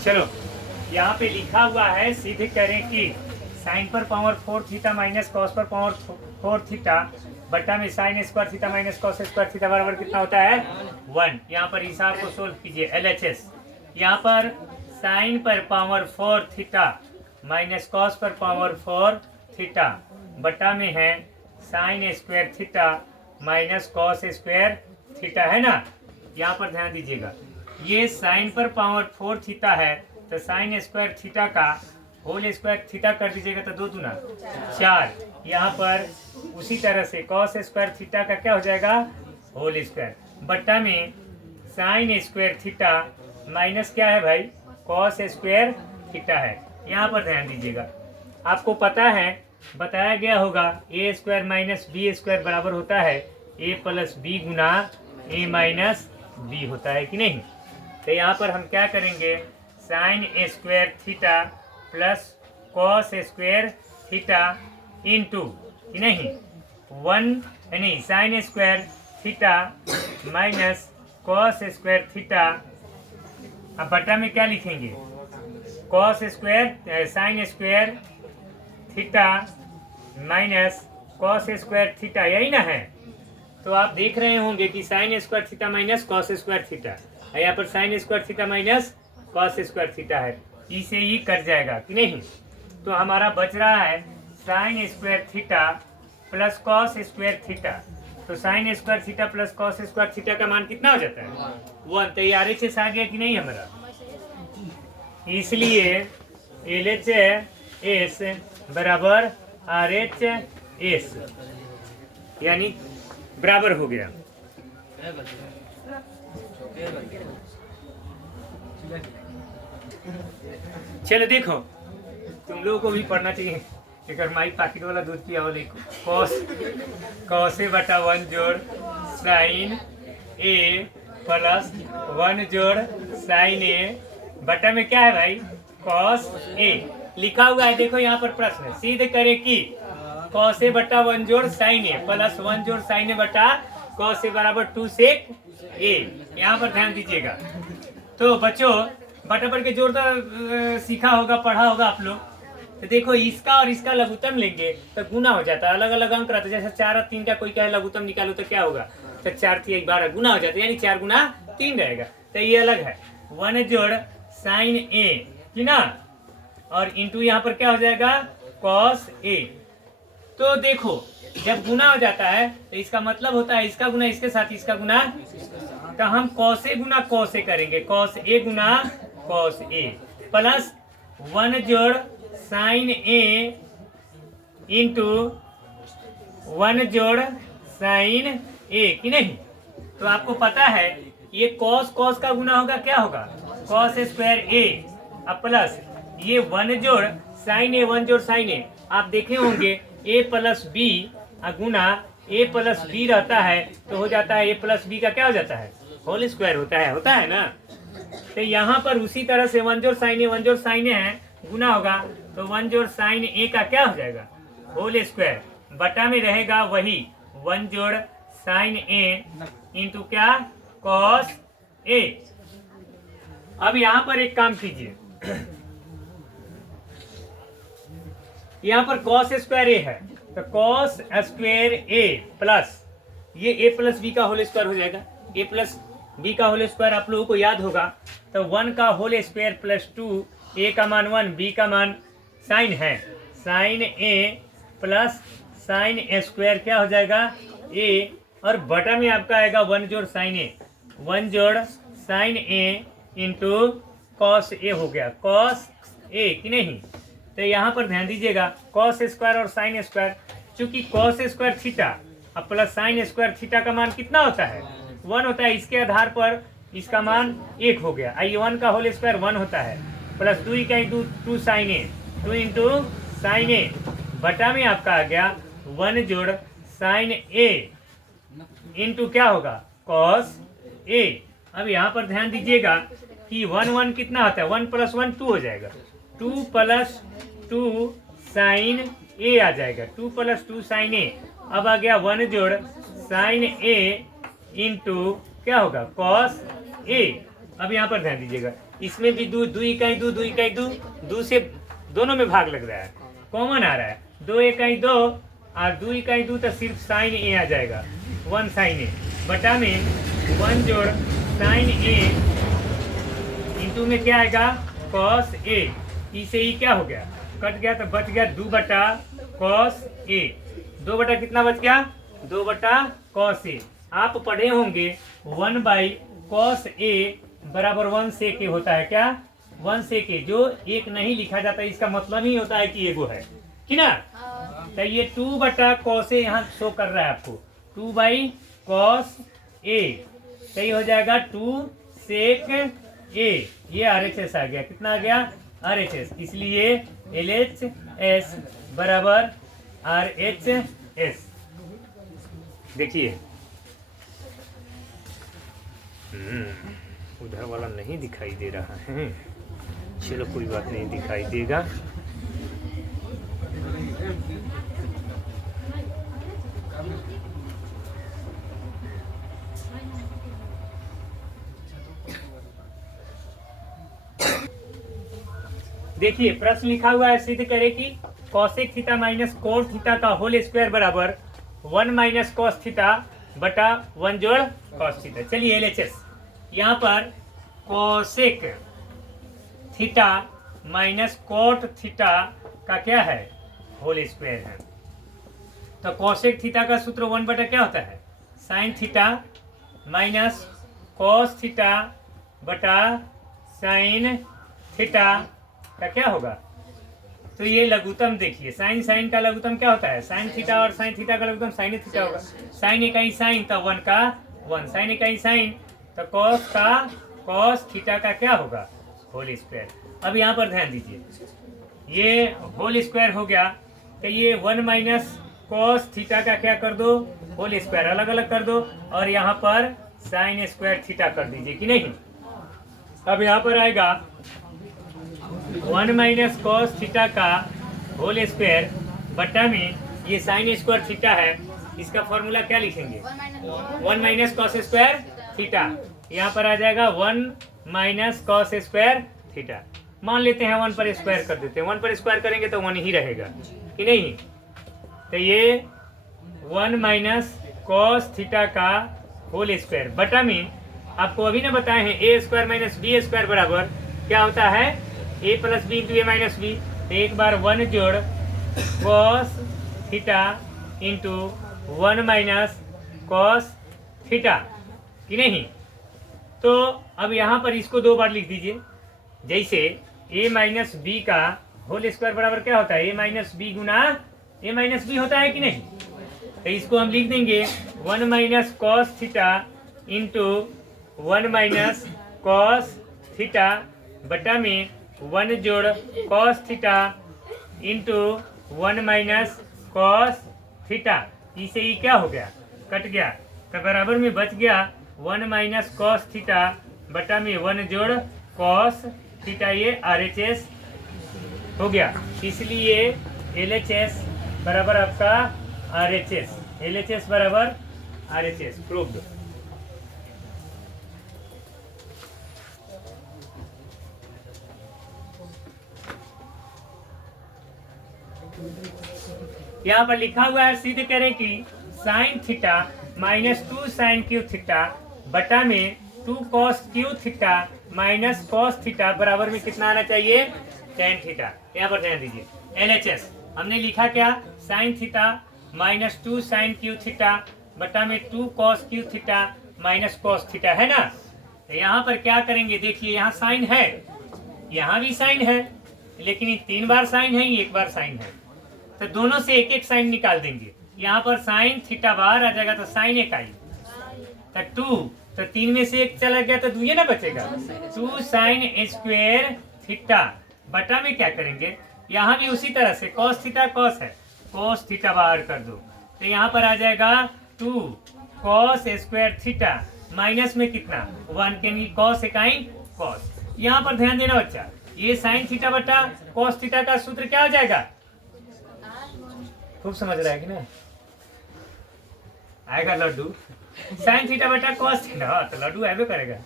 चलो यहाँ पे लिखा हुआ है, सीधे करें कि साइन पर पावर 4 थीटा माइनस कॉस पर पावर 4 थीटा बट्टा में sign square theta minus cos square theta बराबर कितना होता है 1। यहाँ पर हिसाब को सोल्व कीजिए LHS। यहाँ पर साइन पर पावर 4 थीटा माइनस कॉस पर पावर 4 थीटा बट्टा में है sine square theta minus cos square theta, है ना। यहाँ पर ध्यान दीजिएगा, ये साइन पर पावर 4 थीटा है तो साइन स्क्वायर थीटा का होल स्क्वायर थीटा कर दीजिएगा तो 2 दूना 4। यहाँ पर उसी तरह से कॉस स्क्वायर थीटा का क्या हो जाएगा होल स्क्वायर बट्टा में साइन स्क्वायर थीटा माइनस क्या है भाई कॉस स्क्वायर थीटा है। यहाँ पर ध्यान दीजिएगा, आपको पता है बताया गया होगा ए स्क्वायर माइनस बी स्क्वायर बराबर होता है ए प्लस बी गुना ए माइनस बी होता है कि नहीं। तो यहाँ पर हम क्या करेंगे sign square theta plus cos square theta into कि नहीं 1 नहीं sign square theta minus cos square theta. अब बट्टा में क्या लिखेंगे cos square sine square theta minus cos square theta, यही ना है। तो आप देख रहे होंगे कि sign square theta minus cos square theta, यहाँ पर sign square theta minus cos square theta है, इसे ही कट जाएगा कि नहीं। तो हमारा बच रहा है sine square theta plus cos square theta. तो sine square theta plus cos square theta का मान कितना हो जाता है 1। तो ये RHS आ गया कि नहीं हमारा, इसलिए LHS बराबर RHS यानी बराबर हो गया। चलो देखो तुम लोगों को भी पढ़ना चाहिए, अगर माई पैकेट वाला दूध पिया हो कॉस बटा 1 जोड़ साइन ए प्लस 1 जोड़ साइन ए बटा में क्या है भाई कॉस ए लिखा हुआ है। देखो यहाँ पर प्रश्न सीधे करे कि कॉस ए बटा 1 जोड़ साइन ए प्लस 1 जोड़ साइन ए बटा कॉस ए बराबर 2 सेक ए। यहाँ पर ध्यान दीजिएगा। तो बच्चों बटा के जोड़ तो सीखा होगा पढ़ा होगा आप लोग। तो देखो इसका और इसका लघुत्तम लेंगे तो गुना हो जाता है, अलग अलग अंक रहता है। जैसे 4 और 3 का कोई कहे लघुत्तम निकालो तो क्या होगा, तो 4 3 12 गुना हो जाता है, यानी 4 गुना 3 रहेगा। तो ये अलग है 1 जोड़ साइन ए कि ना, और इंटू यहाँ पर क्या हो जाएगा कॉस ए। तो देखो जब गुना हो जाता है तो इसका मतलब होता है इसका गुना इसके साथ इसका गुना, तो हम cos A Guna cos A करेंगे, cos A Guna cos A plus 1 जोड़ साइन ए इंटू 1 जोड़ साइन ए कि नहीं। तो आपको पता है ये कॉस कॉस का गुना होगा क्या होगा कॉस स्क्वायर ए, अब प्लस ये 1 जोड़ साइन ए 1 जोड़ साइन ए। आप देखे होंगे ए प्लस बी गुना ए प्लस बी रहता है तो हो जाता है ए प्लस बी का क्या हो जाता है होल स्क्वायर होता है ना। तो यहाँ पर उसी तरह से 1 जोड़ साइन ए 1 जोड़ साइन ए है गुना होगा, तो 1 जोड़ साइन ए का क्या हो जाएगा होल स्क्वायर बटा में रहेगा वही 1 जोड़ साइन ए इंटू क्या कॉस ए। अब यहाँ पर एक काम कीजिए, यहाँ पर कॉस स्क्वायर ए है तो कॉस स्क्वायर ए प्लस ये ए प्लस बी का होल स्क्वायर हो जाएगा। ए प्लस बी का होल स्क्वायर आप लोगों को याद होगा, तो 1 का होल स्क्वायर प्लस 2, ए का मान 1 बी का मान साइन है साइन ए प्लस साइन स्क्वायर क्या हो जाएगा ए, और बटा में आपका आएगा 1 जोड़ साइन ए 1 जोड़ sign A into cos A हो गया कॉस ए कि नहीं। तो यहाँ पर ध्यान दीजिएगा कॉस स्क्वायर और साइन स्क्वायर, चूंकि कॉस स्क्वायर थीटा अब प्लस साइन स्क्वायर थीटा का मान कितना होता है 1 होता है, इसके आधार पर इसका मान 1 हो गया। आई 1 का होल स्क्वायर 1 होता है प्लस 2 का इंटू 2 साइन ए 2 इंटू साइन ए बटा में आपका आ गया 1 जोड़ साइन ए इंटू क्या होगा कॉस ए। अब यहाँ पर ध्यान दीजिएगा कि 1 1 कितना होता है 1 प्लस 1 2 हो जाएगा, 2 प्लस 2 साइन ए आ जाएगा, 2 प्लस 2 साइन ए। अब आ गया 1 जोड़ साइन ए इंटू क्या होगा कॉस ए। अब यहाँ पर ध्यान दीजिएगा, इसमें भी दो इकाई दो से दोनों में भाग लग रहा है, कॉमन आ रहा है, 2 इकाई 2 और 2 इकाई 2 तो सिर्फ साइन ए आ जाएगा, 1 साइन ए बटा में 1 जोड़ साइन ए इंटू में क्या आएगा कॉस ए, इसे ही क्या हो गया कट गया तो बच गया 2 बटा कॉस ए, 2 बटा कितना बच गया 2 बटा कॉस ए। आप पढ़े होंगे 1 बाई कॉस ए बराबर 1 से के होता है, क्या 1 से के, जो एक नहीं लिखा जाता इसका मतलब ही होता है कि एगो है कि ना। तो ये 2 बटा कॉस ए यहाँ शो कर रहा है आपको, 2 बाई कॉस ए सही हो जाएगा 2 सेक ए, ये RHS आ गया, कितना आ गया RHS, इसलिए LHS बराबर RHS। देखिए उधर वाला नहीं दिखाई दे रहा है, चलो कोई बात नहीं, दिखाई देगा। देखिए प्रश्न लिखा हुआ है, सिद्ध करें कि cosec theta minus cot theta का होल स्क्वायर बराबर 1 माइनस कॉस थीटा बटा 1 जोड़ कॉस थीटा। चलिए LHS, यहाँ पर cosec theta minus cot theta का क्या है होल स्क्वायर है, तो कॉसेक थीटा का सूत्र 1 बटा क्या होता है sign theta minus cos theta बटा साइन थीटा का क्या होगा, तो ये लघुत्तम देखिए, साइन साइन का लघुत्तम क्या होता है साइन थीटा, और साइन थीटा का लघुत्तम साइन थीटा होगा, साइन इकाई साइन तो 1 का 1, साइन इकाई साइन तो कॉस का कॉस थीटा का क्या होगा होल स्क्वायर। अब यहाँ पर ध्यान दीजिए, ये होल स्क्वायर हो गया, तो ये 1 माइनस कॉस थीटा का क्या कर दो होल स्क्वायर, अलग अलग कर दो, और यहाँ पर साइन स्क्वायर थीटा कर दीजिए कि नहीं। अब यहाँ पर आएगा 1 माइनस कॉस थीटा का होल स्क्वायर बटा में ये साइन स्क्वायर थीटा है, इसका फॉर्मूला क्या लिखेंगे 1 माइनस कॉस स्क्वायर थीटा, यहाँ पर आ जाएगा 1 माइनस कॉस स्क्वायर थीटा, मान लेते हैं 1 पर स्क्वायर कर देते हैं, 1 पर स्क्वायर करेंगे तो 1 ही रहेगा कि नहीं। तो ये 1 माइनस कॉस थीटा का होल स्क्वायर बटा में आपको अभी ना बताए हैं ए स्क्वायर माइनस बी स्क्वायर बराबर क्या होता है ए प्लस बी इंटू ए माइनस बी, तो एक बार 1 जोड़ cos theta into 1 minus cos theta कि नहीं। तो अब यहाँ पर इसको 2 बार लिख दीजिए, जैसे ए माइनस बी का होल स्क्वायर बराबर क्या होता है ए माइनस बी गुना ए माइनस बी होता है कि नहीं, तो इसको हम लिख देंगे 1 minus cos theta into 1 minus cos theta बटा में 1 जोड़ cos theta into 1 minus cos theta, इसे ही क्या हो गया कट गया, तो बराबर में बच गया 1 माइनस कॉस थीटा बटा में 1 जोड़ कॉस थीटा, ये RHS हो गया, इसलिए LHS बराबर आपका RHS, LHS बराबर RHS प्रूव्ड। यहाँ पर लिखा हुआ है सिद्ध करें कि sine theta minus 2 sine cube theta बटा में 2 cos cube theta minus cos theta बराबर में कितना आना चाहिए टेन थीटा। यहाँ पर ध्यान दीजिए LHS हमने लिखा क्या sine theta minus 2 sine cube theta बटा में 2 cos cube theta minus cos theta है ना। तो यहाँ पर क्या करेंगे देखिए, यहाँ साइन है, यहाँ भी साइन है, लेकिन ये 3 बार साइन है, ये 1 बार साइन है, तो दोनों से एक एक साइन निकाल देंगे। यहाँ पर साइन थीटा बाहर आ जाएगा तो साइन एक आई, तो 2, तो 3 में से 1 चला गया तो 2 ये ना बचेगा, 2 साइन स्क्वायर थीटा बटा में क्या करेंगे, यहाँ भी उसी तरह से कॉस थीटा कॉस है, कॉस थीटा बाहर कर दो, तो यहाँ पर आ जाएगा 2 कॉस स्क्वायर थीटा माइनस में कितना 1 के लिए कॉस इकाई कॉस। यहाँ पर ध्यान देना बच्चा, ये साइन थीटा बटा कॉस थीटा का सूत्र क्या हो जाएगा, खूब समझ रहा है कि ना, आएगा लड्डू, साइन थीटा बटा कॉस थीटा, तो लड्डू आएगा करेगा,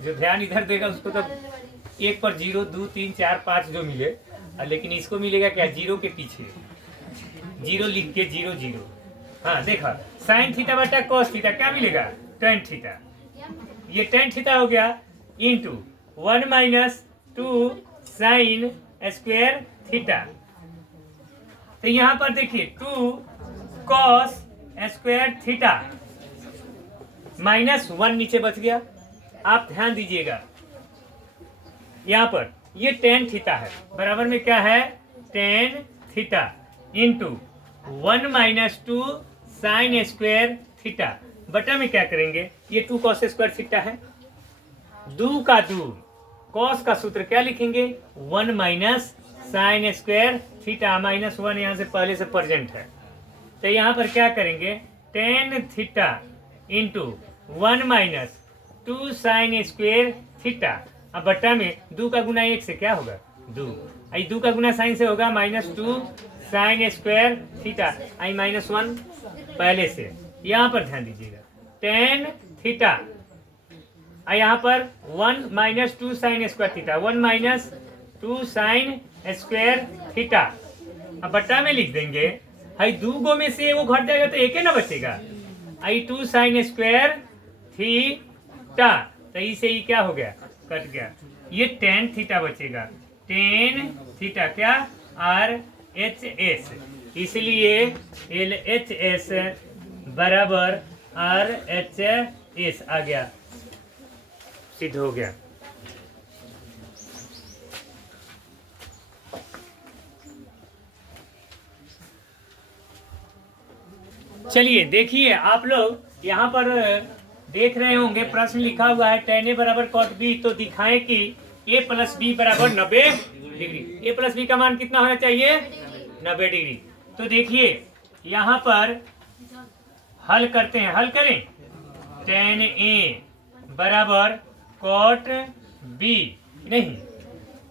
जो ध्यान इधर देगा उसको तो एक पर 0 2 3 4 5 जो मिले, लेकिन इसको मिलेगा क्या, 0 के पीछे 0 लिख के 0 0। हाँ देखा, साइन थीटा बटा कॉस थीटा क्या मिलेगा, टेन थीटा। ये टेन थीटा हो गया into 1 minus 2 sign square theta. तो यहाँ पर देखिए 2 कॉस स्क्वायर थीटा माइनस 1 नीचे बच गया। आप ध्यान दीजिएगा यहाँ पर ये टेन थीटा है, बराबर में क्या है, tan theta into 1 minus 2 sign square theta, बटा में क्या करेंगे, ये 2 कॉस स्क्वायर थीटा है, 2 का 2 कॉस का सूत्र क्या लिखेंगे, 1 minus sign square theta, minus 1 यहाँ से पहले से प्रेजेंट है। तो यहाँ पर क्या करेंगे, tan theta into 1 minus 2 sign square theta. अब बट्टा में 2 का गुना 1 से क्या होगा, 2, आई 2 का गुना साइन से होगा माइनस 2 साइन स्क्वायर थीटा, आई माइनस 1 पहले से। यहाँ पर ध्यान दीजिएगा टेन थीटा, यहाँ पर 1 minus 2 sign square theta, 1 minus 2 sign square theta. अब बट्टा में लिख देंगे, आई 2 गो में से वो घट जाएगा तो एक ही ना बचेगा, आई 2 साइन स्क्वायर थीटा, तो इसे ही क्या हो गया, कट गया, ये टेन थीटा बचेगा, टेन थीटा क्या, RHS, इसलिए LHS बराबर RHS आ गया, सिद्ध हो गया। चलिए देखिए, आप लोग यहाँ पर देख रहे होंगे प्रश्न लिखा हुआ है tan A बराबर cot B, तो दिखाएं कि A प्लस B बराबर 90 डिग्री। A प्लस B का मान कितना होना चाहिए, 90 डिग्री। तो देखिए यहाँ पर हल करते हैं, हल करें, tan A बराबर cot B, नहीं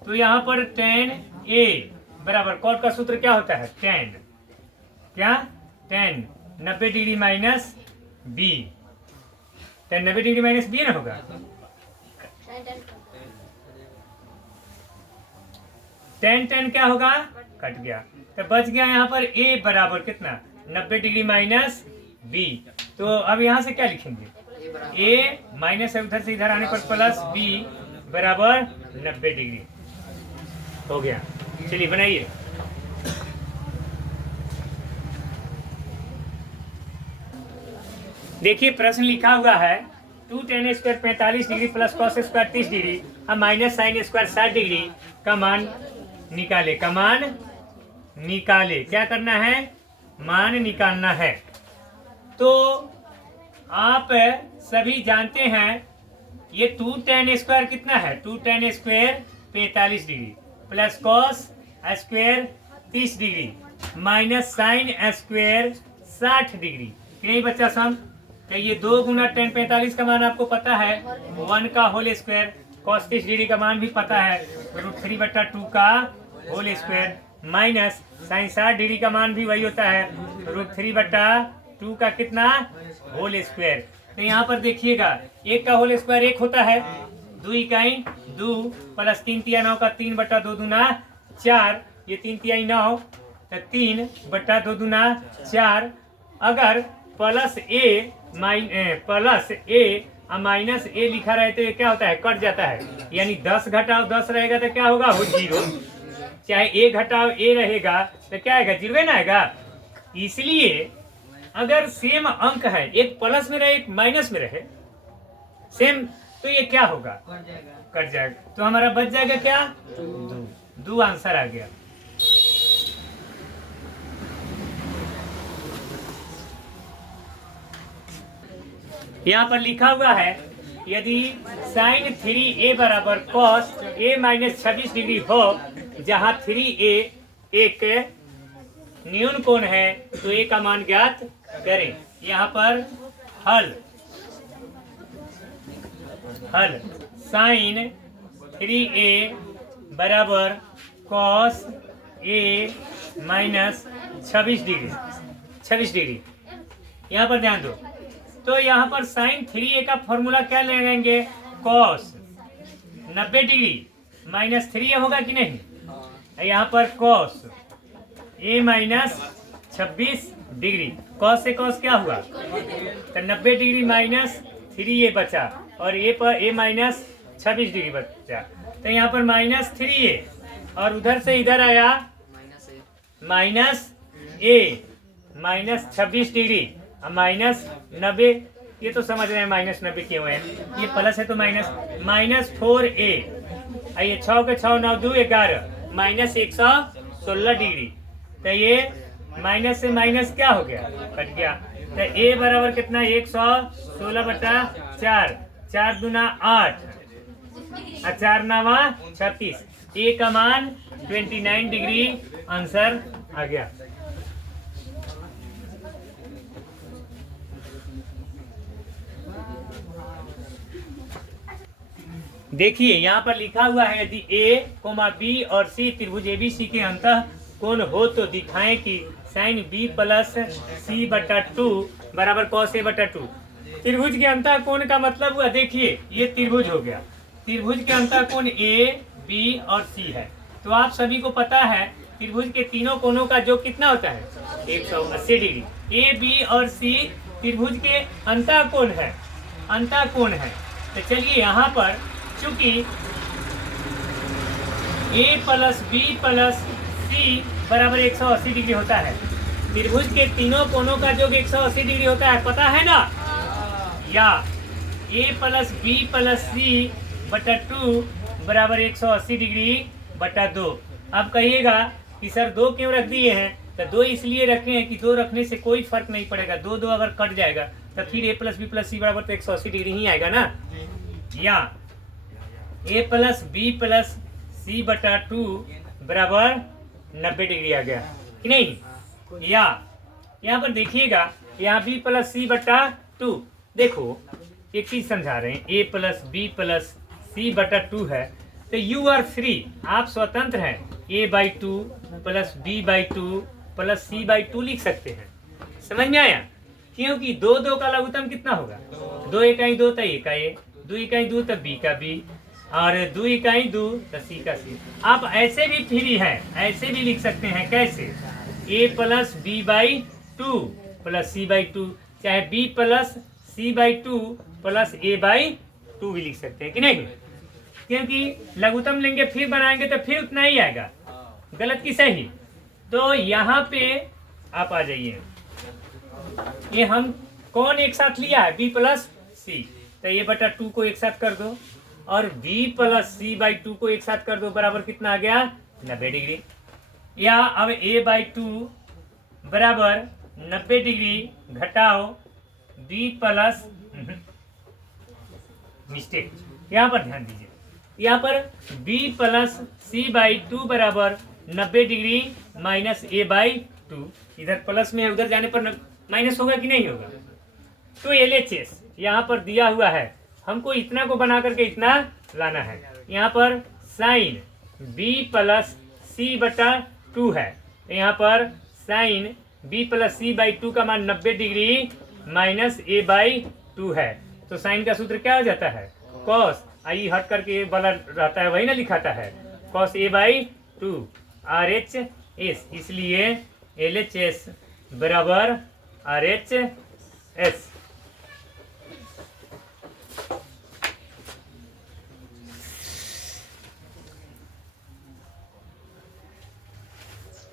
तो यहाँ पर tan A बराबर cot का सूत्र क्या होता है, tan, क्या, tan 90 degree minus B, tan 90 degree minus B ना होगा, tan क्या होगा, कट गया, तो बच गया यहाँ पर A बराबर कितना, 90 डिग्री माइनस B। तो अब यहाँ से क्या लिखेंगे, A माइनस है उधर से इधर आने पर प्लस B बराबर 90 डिग्री हो गया। चलिए बनाइए, देखिए प्रश्न लिखा हुआ है 2 tan square 45 degree plus cos square 30 degree, अब माइनस साइन स्क्वायर 60 डिग्री का मान निकाले, का मान निकाले, क्या करना है, मान निकालना है। तो आप सभी जानते हैं ये 2 tan स्क्वायर कितना है, 2 tan square 45 degree plus cos square 30 degree minus sine square 60 degree, नहीं बच्चा सम, तो ये 2 गुना tan 45 का मान आपको पता है 1 का होल स्क्वायर, cos 30 डिग्री का मान भी पता है √3 बटा 2 का whole square, minus sine 60 degree का मान भी वही होता है √3 बटा 2 का कितना होल स्क्वायर। तो यहाँ पर देखिएगा 1 का होल स्क्वायर 1 होता है, 2 इकाई 2 प्लस 3 तिया 9 का 3 बटा 2 दूना 4, ये 3 तिहाई 9, तो 3 बटा 2 दूना 4, अगर प्लस ए माइनस ए लिखा रहे तो ये क्या होता है, कट जाता है, यानी 10 घटाओ 10 रहेगा तो क्या होगा, हो 0, चाहे ए घटाओ ए रहेगा तो क्या आएगा, 0 ना आएगा। इसलिए अगर सेम अंक है, एक प्लस में रहे एक माइनस में रहे सेम, तो ये क्या होगा, कट जाएगा, तो हमारा बच जाएगा क्या, 2 आंसर आ गया। यहाँ पर लिखा हुआ है यदि साइन 3a बराबर कॉस a माइनस 26 डिग्री हो, जहाँ 3a एक न्यून कोण है, तो a का मान ज्ञात करें। यहाँ पर हल साइन 3a बराबर कॉस a माइनस 26 डिग्री, यहाँ पर ध्यान दो। तो यहाँ पर साइन 3a का फॉर्मूला क्या ले लेंगे, कॉस 90 डिग्री माइनस 3 होगा कि नहीं। यहाँ पर cos A minus 26 degree, cos से कॉस क्या हुआ, तो 90 डिग्री माइनस 3a बचा और ए पर ए माइनस 26 डिग्री बचा, तो यहाँ पर माइनस 3a और उधर से इधर आया माइनस a माइनस 26 डिग्री और माइनस 90, ये तो समझ रहे हैं माइनस 90 क्यों है, ये प्लस है तो माइनस 4a, ये 6 के 6 9 2 11 माइनस 116 डिग्री, तो ये माइनस से माइनस क्या हो गया, कट गया, तो a बराबर कितना 116/4, 4 दूना 8 और 4 नामा 36, a का मान 29 डिग्री आंसर आ गया। देखिए यहाँ पर लिखा हुआ है यदि a, b और c त्रिभुज ABC के अंतः कोण हो तो दिखाएं कि साइन b प्लस c/2 बराबर cos a/2। त्रिभुज के अंतः कोण का मतलब हुआ, देखिए ये त्रिभुज हो गया, त्रिभुज के अंतः कोण a, b और c है, तो आप सभी को पता है त्रिभुज के तीनों कोणों का योग कितना होता है 180 डिग्री। a, b और c त्रिभुज के अंतः कोण है, अंतः कोण है, तो चलिए यहाँ पर चूंकि a plus b plus c बराबर 180 डिग्री होता है, त्रिभुज के तीनों कोणों का योग 180 डिग्री होता है, पता है ना, या a plus b plus c/2 बराबर 180 डिग्री बटा 2। अब कहिएगा कि सर 2 क्यों रख दिए हैं, तो 2 इसलिए रखे हैं कि 2 रखने से कोई फर्क नहीं पड़ेगा, 2 2 अगर कट जाएगा तो फिर a plus b plus c बराबर तो 180 डिग्री ही आएगा ना, या a plus b plus c/2 बराबर 90 डिग्री आ गया कि नहीं। या यहाँ पर देखिएगा यहाँ b प्लस c/2, देखो एक चीज समझा रहे हैं, a plus b plus c/2 है तो यू आर फ्री, आप स्वतंत्र हैं, a/2 plus b/2 plus c/2 लिख सकते हैं, समझ में आया, क्योंकि 2 2 का लघुत्तम कितना होगा, 2 इकाई 2 तो a का a, 2 इकाई 2 तो b का b और 2 इकाई 2 तो c का c। आप ऐसे भी फ्री हैं, ऐसे भी लिख सकते हैं, कैसे, a plus b/2 plus c/2, चाहे b plus c/2 plus a/2 भी लिख सकते हैं कि नहीं, क्योंकि लघुत्तम लेंगे फिर बनाएंगे तो फिर उतना ही आएगा, गलत की सही। तो यहाँ पे आप आ जाइए, ये हम कौन एक साथ लिया है b प्लस c, तो ये बटा 2 को एक साथ कर दो और b प्लस c/2 को एक साथ कर दो, बराबर कितना आ गया 90 डिग्री। या अब a/2 बराबर 90 डिग्री घटाओ b प्लस, मिस्टेक, यहाँ पर ध्यान दीजिए, यहाँ पर b प्लस c/2 बराबर 90 डिग्री माइनस a/2, इधर प्लस में है उधर जाने पर माइनस होगा कि नहीं होगा, तो LHS यहाँ पर दिया हुआ है, हमको इतना को बना करके इतना लाना है। यहाँ पर साइन b प्लस c/2 है, यहाँ पर साइन b प्लस c/2 का मान 90 डिग्री माइनस a/2 है, तो साइन का सूत्र क्या हो जाता है, कॉस, आई हट करके वाला रहता है वही ना लिखाता है, कॉस a/2 RHS, इसलिए LHS बराबर RHS।